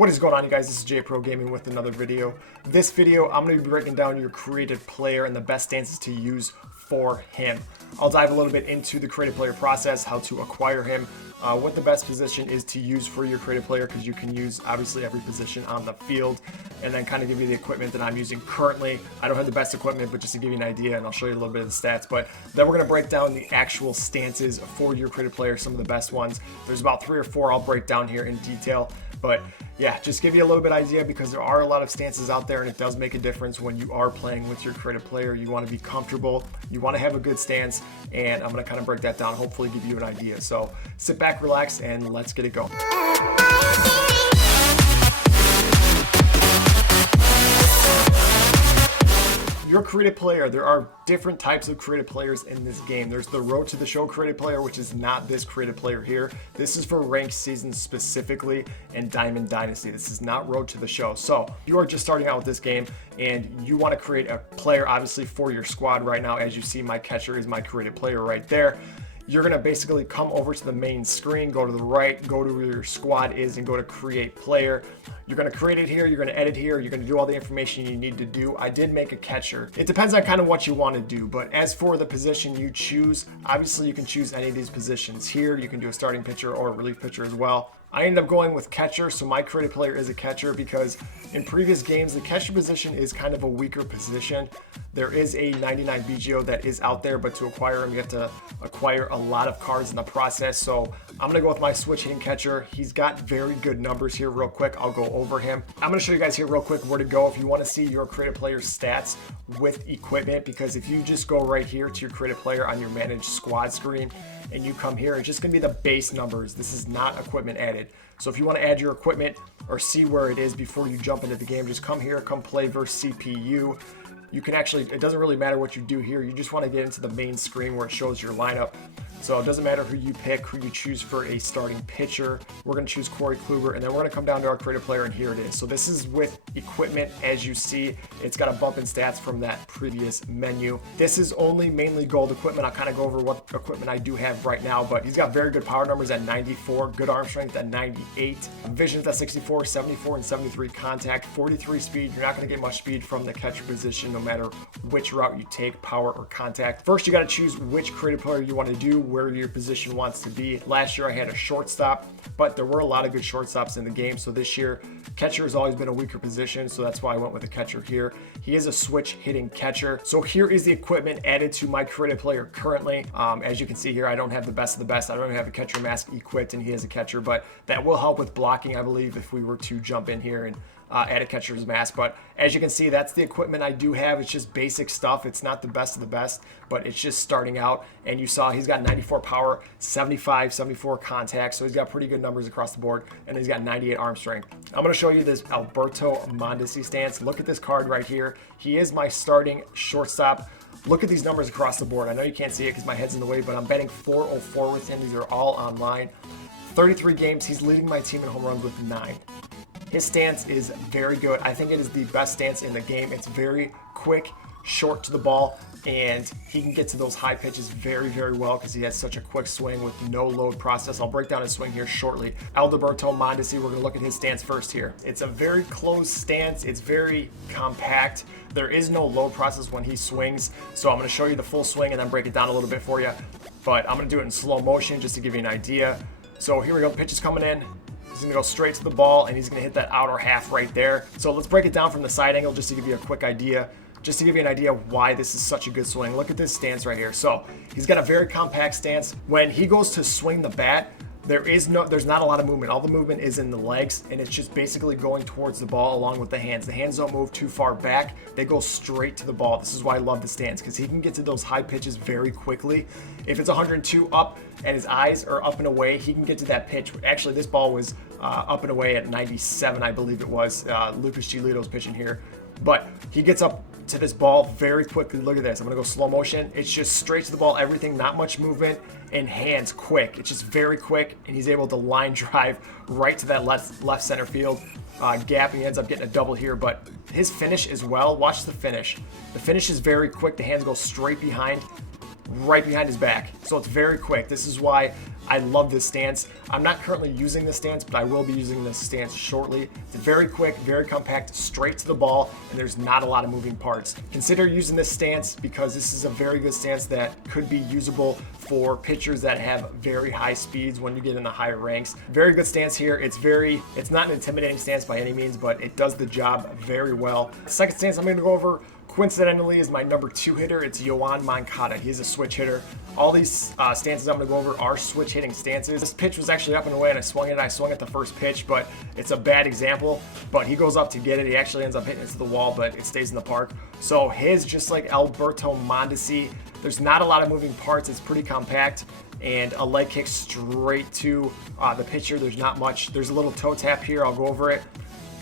What is going on, you guys? This is JPro Gaming with another video. This video, I'm going to be breaking down your created player and the best stances to use for him. I'll dive a little bit into the created player process, how to acquire him, what the best position is to use for your created player, because you can use obviously every position on the field, and then kind of give you the equipment that I'm using currently. I don't have the best equipment, but just to give you an idea, and I'll show you a little bit of the stats. But then we're going to break down the actual stances for your created player, some of the best ones. There's about 3 or 4 I'll break down here in detail. But yeah, just give you a little bit idea, because there are a lot of stances out there and it does make a difference when you are playing with your creative player. You want to be comfortable, you want to have a good stance, and I'm going to kind of break that down, hopefully give you an idea. So sit back, relax, and let's get it going. Your creative player, there are different types of creative players in this game. There's the Road to the Show creative player, which is not this creative player here. This is for ranked seasons specifically and Diamond Dynasty. This is not Road to the Show. So you are just starting out with this game and you want to create a player obviously for your squad. Right now, as you see, my catcher is my creative player right there. You're going to basically come over to the main screen, go to the right, go to where your squad is, and go to create player. You're going to create it here, you're going to edit here, you're going to do all the information you need to do. I did make a catcher. It depends on kind of what you want to do, but as for the position you choose, obviously you can choose any of these positions here. You can do a starting pitcher or a relief pitcher as well. I ended up going with catcher, so my creative player is a catcher because in previous games, the catcher position is kind of a weaker position. There is a 99 BGO that is out there, but to acquire him, you have to acquire a lot of cards in the process. So I'm gonna go with my switch hitting catcher. He's got very good numbers here. Real quick, I'll go over him. I'm gonna show you guys here real quick where to go if you wanna see your creative player stats with equipment, because if you just go right here to your creative player on your manage squad screen, and you come here, it's just gonna be the base numbers. This is not equipment added. So if you want to add your equipment or see where it is before you jump into the game, just come here, come play versus CPU. You can actually, it doesn't really matter what you do here. You just want to get into the main screen where it shows your lineup. So it doesn't matter who you pick, who you choose for a starting pitcher. We're going to choose Corey Kluber, and then we're going to come down to our creative player, and here it is. So this is with equipment. As you see, it's got a bump in stats from that previous menu. This is only mainly gold equipment. I'll kind of go over what equipment I do have right now, but he's got very good power numbers at 94, good arm strength at 98, vision at 64, 74, and 73 contact, 43 speed. You're not going to get much speed from the catcher position no matter which route you take, power or contact. First, you got to choose which creative player you want to do, where your position wants to be. Last year I had a shortstop, but there were a lot of good shortstops in the game. So this year, catcher has always been a weaker position, so that's why I went with a catcher here. He is a switch hitting catcher. So here is the equipment added to my creative player currently. As you can see here, I don't have the best of the best. I don't have a catcher mask equipped, and he has a catcher, but that will help with blocking, I believe, if we were to jump in here and add a catcher's mask. But as you can see, that's the equipment I do have. It's just basic stuff. It's not the best of the best, but it's just starting out. And you saw he's got 94 power, 75, 74 contact. So he's got pretty good numbers across the board, and he's got 98 arm strength. I'm going to show you this Alberto Mondesi stance. Look at this card right here. He is my starting shortstop. Look at these numbers across the board. I know you can't see it because my head's in the way, but I'm betting 404 with him. These are all online. 33 games. He's leading my team in home runs with 9. His stance is very good. I think it is the best stance in the game. It's very quick, short to the ball, and he can get to those high pitches very, very well because he has such a quick swing with no load process. I'll break down his swing here shortly. Alberto Mondesi, we're going to look at his stance first here. It's a very close stance. It's very compact. There is no load process when he swings, so I'm going to show you the full swing and then break it down a little bit for you. But I'm going to do it in slow motion just to give you an idea. So here we go. Pitch is coming in. He's going to go straight to the ball, and he's going to hit that outer half right there. So let's break it down from the side angle just to give you a quick idea. Just to give you an idea of why this is such a good swing. Look at this stance right here. So he's got a very compact stance. When he goes to swing the bat, there's not a lot of movement. All the movement is in the legs, and it's just basically going towards the ball along with the hands. The hands don't move too far back. They go straight to the ball. This is why I love the stance, because he can get to those high pitches very quickly. If it's 102 up and his eyes are up and away, he can get to that pitch. Actually, this ball was up and away at 97, I believe it was. Lucas Giolito's pitching here. But he gets up to this ball very quickly. Look at this. I'm going to go slow motion. It's just straight to the ball, everything, not much movement, and hands quick. It's just very quick, and he's able to line drive right to that left center field gap, and he ends up getting a double here. But his finish as well, watch the finish. The finish is very quick. The hands go straight behind, right behind his back. So it's very quick. This is why I love this stance. I'm not currently using this stance, but I will be using this stance shortly. It's very quick, very compact, straight to the ball, and there's not a lot of moving parts. Consider using this stance because this is a very good stance that could be usable for pitchers that have very high speeds when you get in the higher ranks. Very good stance here. It's not an intimidating stance by any means, but it does the job very well. The second stance I'm going to go over, coincidentally, is my number 2 hitter. It's Yohan Moncada. He's a switch hitter. All these stances I'm going to go over are switch hitting stances. This pitch was actually up and away, and I swung it. I swung at the first pitch, but it's a bad example. But he goes up to get it. He actually ends up hitting it to the wall, but it stays in the park. So his, just like Alberto Mondesi, there's not a lot of moving parts. It's pretty compact, and a leg kick straight to the pitcher. There's not much. There's a little toe tap here. I'll go over it.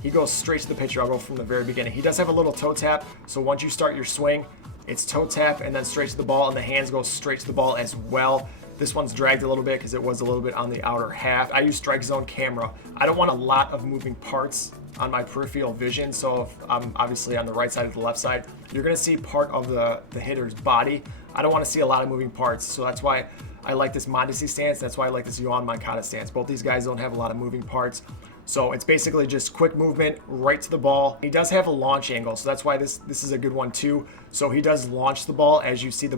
He goes straight to the pitcher. I'll go from the very beginning. He does have a little toe tap, so once you start your swing, it's toe tap and then straight to the ball, and the hands go straight to the ball as well. This one's dragged a little bit because it was a little bit on the outer half. I use strike zone camera. I don't want a lot of moving parts on my peripheral vision, so if I'm obviously on the right side or the left side, you're going to see part of the hitter's body. I don't want to see a lot of moving parts, so that's why I like this Mondesi stance. That's why I like this Yohan Moncada stance. Both these guys don't have a lot of moving parts. So it's basically just quick movement right to the ball. He does have a launch angle, so that's why this is a good one too. So he does launch the ball. As you see,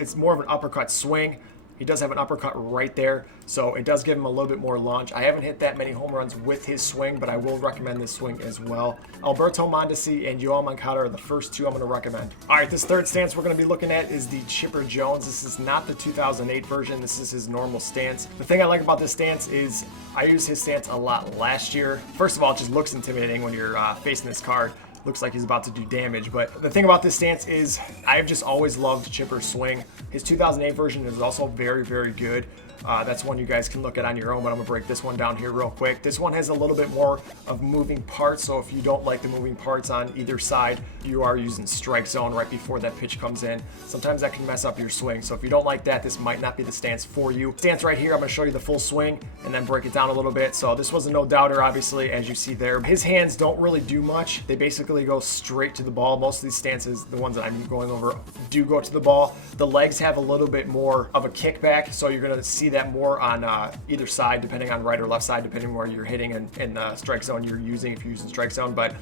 it's more of an uppercut swing. He does have an uppercut right there, so it does give him a little bit more launch. I haven't hit that many home runs with his swing, but I will recommend this swing as well. Alberto Mondesi and Yohan Moncada are the first two I'm going to recommend. All right, this third stance we're going to be looking at is the Chipper Jones. This is not the 2008 version. This is his normal stance. The thing I like about this stance is I used his stance a lot last year. First of all, it just looks intimidating when you're facing this card. Looks like he's about to do damage, but the thing about this stance is I've just always loved Chipper's swing. His 2008 version is also very, very good. That's one you guys can look at on your own, but I'm gonna break this one down here real quick. This one has a little bit more of moving parts, so if you don't like the moving parts on either side, you are using strike zone right before that pitch comes in. Sometimes that can mess up your swing, so if you don't like that, this might not be the stance for you. Stance right here, I'm gonna show you the full swing and then break it down a little bit. So this was a no doubter, obviously, as you see there. His hands don't really do much. They basically go straight to the ball. Most of these stances, the ones that I'm going over, do go to the ball. The legs have a little bit more of a kickback, so you're gonna see that more on either side, depending on right or left side, depending where you're hitting and the strike zone you're using, if you're using strike zone. But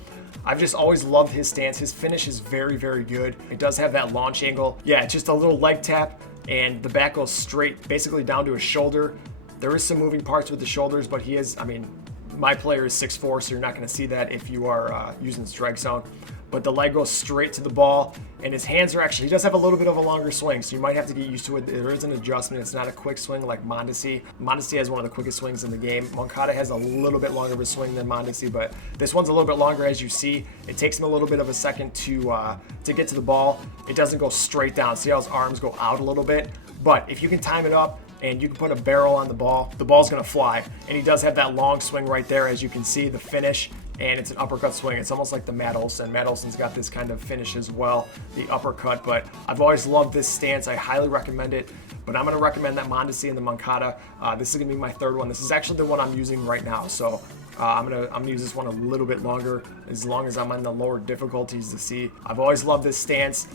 I've just always loved his stance. His finish is very, very good. It does have that launch angle. Yeah, it's just a little leg tap, and the back goes straight, basically down to his shoulder. There is some moving parts with the shoulders, but he is, I mean, my player is 6'4", so you're not going to see that if you are using strike zone. But the leg goes straight to the ball, and his hands are actually, he does have a little bit of a longer swing, so you might have to get used to it. There is an adjustment. It's not a quick swing like Mondesi. Mondesi has one of the quickest swings in the game. Moncada has a little bit longer of a swing than Mondesi, but this one's a little bit longer, as you see. It takes him a little bit of a second to get to the ball. It doesn't go straight down. See how his arms go out a little bit? But if you can time it up, and you can put a barrel on the ball's gonna fly. And he does have that long swing right there, as you can see, the finish, and it's an uppercut swing. It's almost like the Matt Olson. Matt Olson's got this kind of finish as well, the uppercut, but I've always loved this stance. I highly recommend it, but I'm gonna recommend that Mondesi and the Moncada. This is gonna be my third one. This is actually the one I'm using right now, so I'm gonna use this one a little bit longer, as long as I'm on the lower difficulties to see. I've always loved this stance,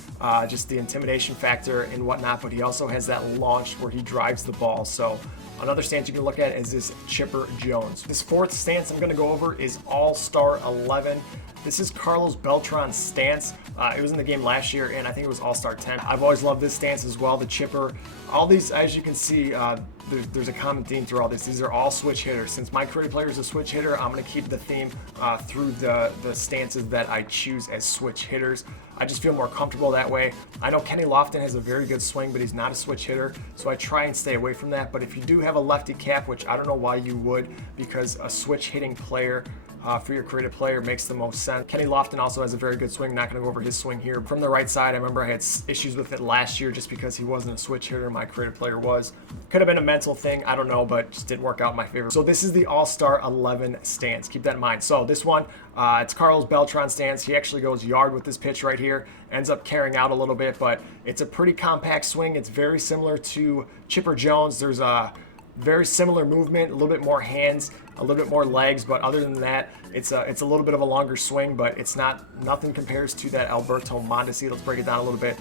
just the intimidation factor and whatnot, but he also has that launch where he drives the ball. So another stance you can look at is this Chipper Jones. This fourth stance I'm gonna go over is All-Star 11. This is Carlos Beltran's stance. It was in the game last year, and I think it was All-Star 10. I've always loved this stance as well, the Chipper. All these, as you can see, there's a common theme through all this. These are all switch hitters. Since my career player is a switch hitter, I'm going to keep the theme through the stances that I choose as switch hitters. I just feel more comfortable that way. I know Kenny Lofton has a very good swing, but he's not a switch hitter, so I try and stay away from that. But if you do have a lefty cap, which I don't know why you would, because a switch hitting player for your creative player makes the most sense. Kenny Lofton also has a very good swing. Not going to go over his swing here. From the right side, I remember I had issues with it last year just because he wasn't a switch hitter. My creative player was. Could have been a mental thing. I don't know, but just didn't work out in my favor. So this is the All-Star 11 stance. Keep that in mind. So this one, it's Carlos Beltran stance. He actually goes yard with this pitch right here. Ends up carrying out a little bit, but it's a pretty compact swing. It's very similar to Chipper Jones. There's a very similar movement, a little bit more hands, a little bit more legs, but other than that, it's a little bit of a longer swing, but it's nothing compares to that Alberto Mondesi. Let's break it down a little bit.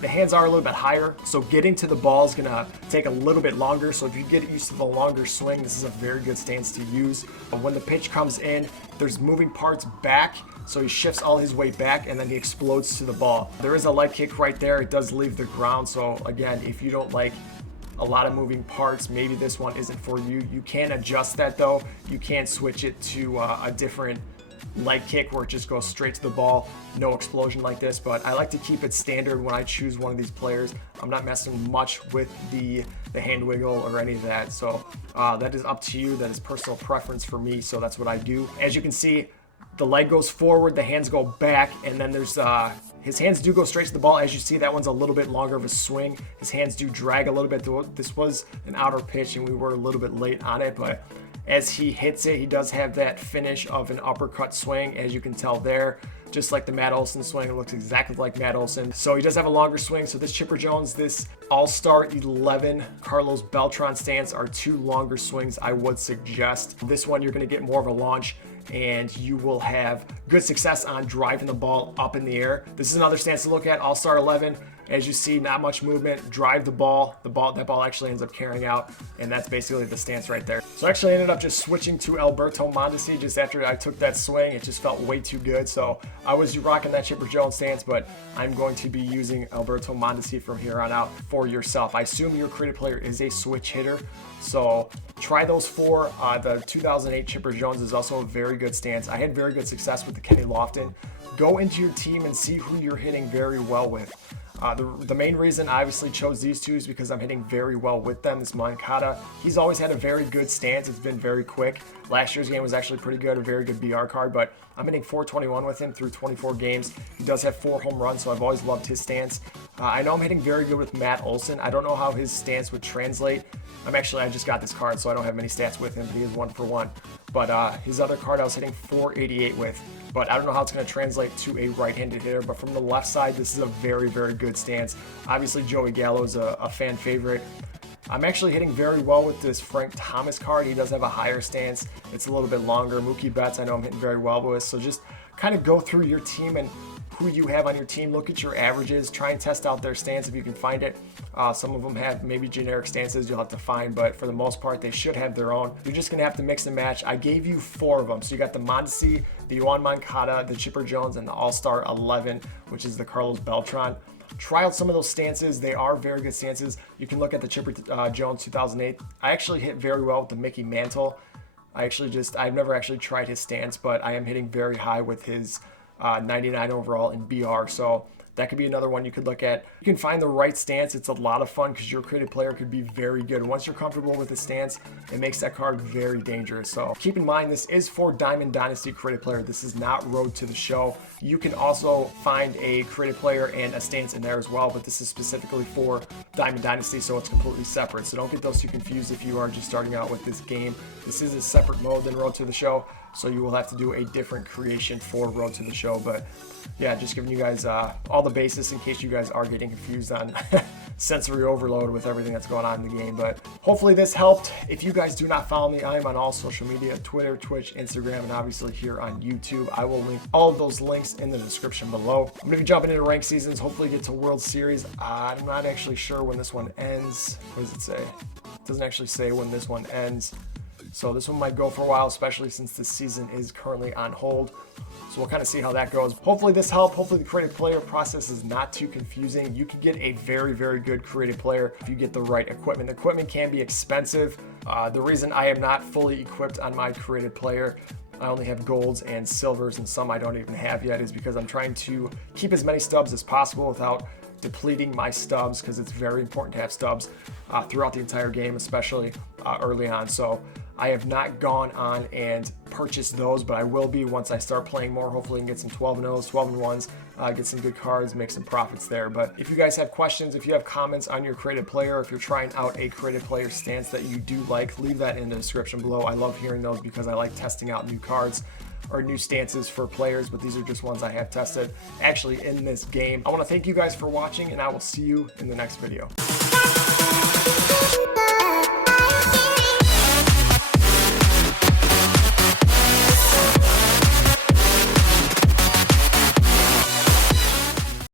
The hands are a little bit higher, so getting to the ball is gonna take a little bit longer. So if you get used to the longer swing, this is a very good stance to use. When the pitch comes in, there's moving parts back, so he shifts all his weight back and then he explodes to the ball. There is a leg kick right there. It does leave the ground, so again, if you don't like a lot of moving parts, maybe this one isn't for you. You can adjust that though. You can switch it to a different leg kick where it just goes straight to the ball, no explosion like this, but I like to keep it standard when I choose one of these players. I'm not messing much with the hand wiggle or any of that, so that is up to you. That is personal preference for me, so that's what I do. As you can see, the leg goes forward, the hands go back, and then there's his hands do go straight to the ball. As you see, that one's a little bit longer of a swing. His hands do drag a little bit. This was an outer pitch and we were a little bit late on it, but as he hits it, he does have that finish of an uppercut swing, as you can tell there. Just like the Matt Olson swing, it looks exactly like Matt Olson. So he does have a longer swing. So this Chipper Jones, this All-Star 11 Carlos Beltran stance are two longer swings I would suggest. This one, you're gonna get more of a launch and you will have good success on driving the ball up in the air. This is another stance to look at, All-Star 11. As you see, not much movement, drive the ball. That ball actually ends up carrying out, and that's basically the stance right there. So I actually ended up just switching to Alberto Mondesi just after I took that swing. It just felt way too good, so I was rocking that Chipper Jones stance, but I'm going to be using Alberto Mondesi from here on out for yourself. I assume your creative player is a switch hitter, so try those four. The 2008 Chipper Jones is also a very good stance. I had very good success with the Kenny Lofton. Go into your team and see who you're hitting very well with. The main reason I obviously chose these two is because I'm hitting very well with them. This Moncada, he's always had a very good stance. It's been very quick. Last year's game was actually pretty good, a very good BR card, but I'm hitting 421 with him through 24 games. He does have 4 home runs, so I've always loved his stance. I know I'm hitting very good with Matt Olson. I don't know how his stance would translate. I just got this card, so I don't have many stats with him, but he is 1-for-1. But his other card I was hitting 488 with. But I don't know how it's going to translate to a right-handed hitter. But from the left side, this is a very, very good stance. Obviously, Joey Gallo's a fan favorite. I'm actually hitting very well with this Frank Thomas card. He does have a higher stance. It's a little bit longer. Mookie Betts, I know I'm hitting very well with. So just kind of go through your team and who you have on your team. Look at your averages. Try and test out their stance if you can find it. Some of them have maybe generic stances you'll have to find, but for the most part, they should have their own. You're just going to have to mix and match. I gave you 4 of them. So you got the Mondesi, the Yohan Moncada, the Chipper Jones, and the All-Star 11, which is the Carlos Beltran. Try out some of those stances. They are very good stances. You can look at the Chipper Jones 2008. I actually hit very well with the Mickey Mantle. I've never actually tried his stance, but I am hitting very high with his 99 overall in BR. So that could be another one you could look at. You can find the right stance. It's a lot of fun because your creative player could be very good. Once you're comfortable with the stance, it makes that card very dangerous. So keep in mind, this is for Diamond Dynasty creative player. This is not Road to the Show. You can also find a creative player and a stance in there as well, but this is specifically for Diamond Dynasty, so it's completely separate. So don't get those two confused if you are just starting out with this game. This is a separate mode than Road to the Show, so you will have to do a different creation for Road to the Show. But yeah, just giving you guys all the basis in case you guys are getting confused on sensory overload with everything that's going on in the game. But hopefully this helped. If you guys do not follow me, I am on all social media, Twitter, Twitch, Instagram, and obviously here on YouTube. I will link all of those links in the description below. I'm going to be jumping into ranked seasons, hopefully get to World Series. I'm not actually sure when this one ends. What does it say? It doesn't actually say when this one ends. So this one might go for a while, especially since this season is currently on hold. So we'll kind of see how that goes. Hopefully this helped. Hopefully the creative player process is not too confusing. You can get a very, very good creative player if you get the right equipment. The equipment can be expensive. The reason I am not fully equipped on my creative player, I only have golds and silvers and some I don't even have yet, is because I'm trying to keep as many stubs as possible without depleting my stubs, because it's very important to have stubs throughout the entire game, especially early on. So I have not gone on and purchased those, but I will be once I start playing more. Hopefully I can get some 12-0s, 12-1s, get some good cards, make some profits there. But if you guys have questions, if you have comments on your creative player, if you're trying out a creative player stance that you do like, leave that in the description below. I love hearing those because I like testing out new cards or new stances for players, but these are just ones I have tested actually in this game. I want to thank you guys for watching, and I will see you in the next video.